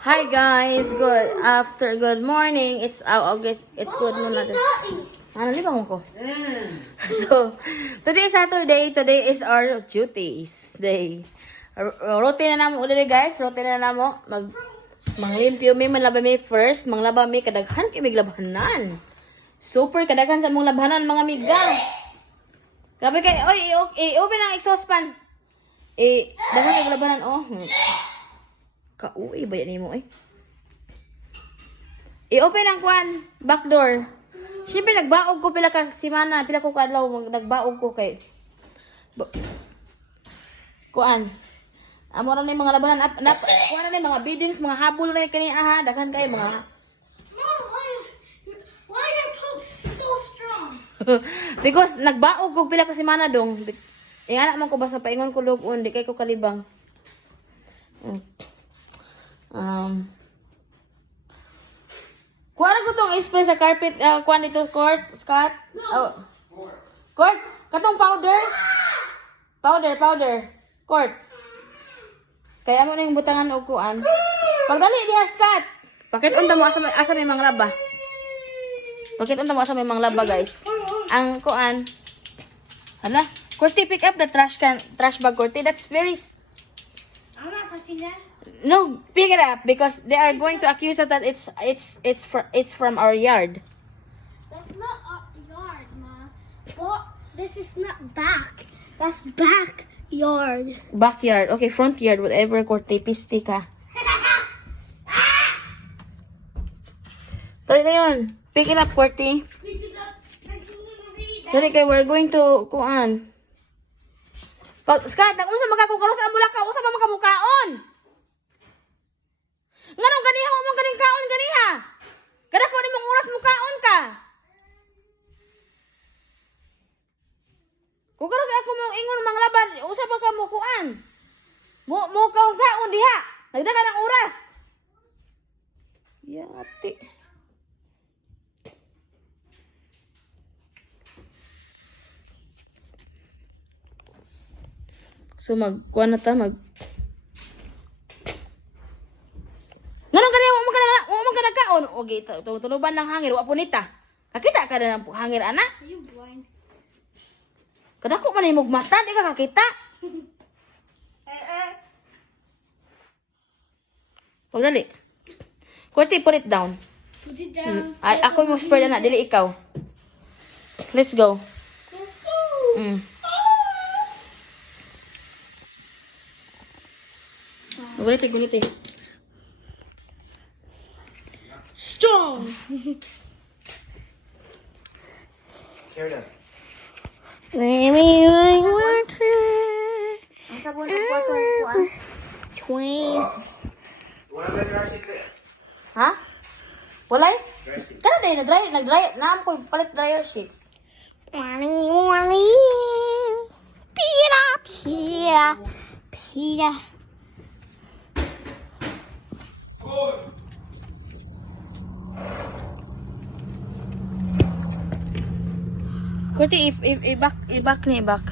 Hi guys, good morning. It's August. It's good noon natin. Ano libang ko? So, today is Saturday. Today is our duties day. Routine na namo ulit guys. Routine na namo manglimpyo mi manlaba mi first, manglaba mi kadaghan kay miglabanan. Super kadaghan sa mong labanan mga miga. Grabe kay open ang exhaust fan. Daghan kay labanan oh. Kauwi ba yan mo eh? I-open ang kwan, back door. Siyempre nagbaog ko pila ka simana, pila ko kadlaw nagbaog ko kay kuan. Amo ra ni mga labanan kuan na mga biddings, mga habol na kani aha, daghan kay mga Why are your pokes so strong? because nagbaog ko pila ka simana dong. Ingana man ko basta paingon ko lugon, di kay ko kalibang. Kuha ko tong spray sa carpet, kuha nito, Scott? Oh. Court? Katong powder? Powder. Court. Kaya mo na yung butangan o kuan. Pagdali diha, Scott! Bakit unta mo asa may mga laba? Bakit unta mo asa may mga laba, guys? Ang kuan. Hala, Courty, pick up the trash bag, Courty. That's very... I'm not touching that. No, pick it up because they are going to accuse us that it's from our yard. That's not our yard, Ma. Well, this is not back. That's backyard. Backyard. Okay, front yard, whatever. Korte, pisti ka. Tali na yun. Pick it up, Korte. Tali kay we're going to, kuan. Scott, nag-unsa magkakukaros ang mula ka. Usa pa magkamukaon. Nganong ganiha mo mong ganing kaon ganiha? Kada ko ni mong oras mo kaon ka. Kung karon ako mo ingon mga laban, usa pa ka mo kuan. Mo kaon diha. Nagdagan ang oras. Yati. So magkuan na ta Nganong kaniya mo ka nagkaon? Okay, tunuban lang hangir, wa punita. Kakita ka na ng hangir, ana? Are you blind? Kadako man imong mata, di ka kakita. Pagdali. Korti, put it down. Put it down. Ay, ako mo spray na, dili ikaw. Let's go. Let's go. Guniti. Strong. Carry Maybe like water. Ang sabon ang kwarto ang kuan. Ha? Walay? Kana day nag-dry na ko palit dryer sheets. Morning. Pia. Korti, i-back ni, back.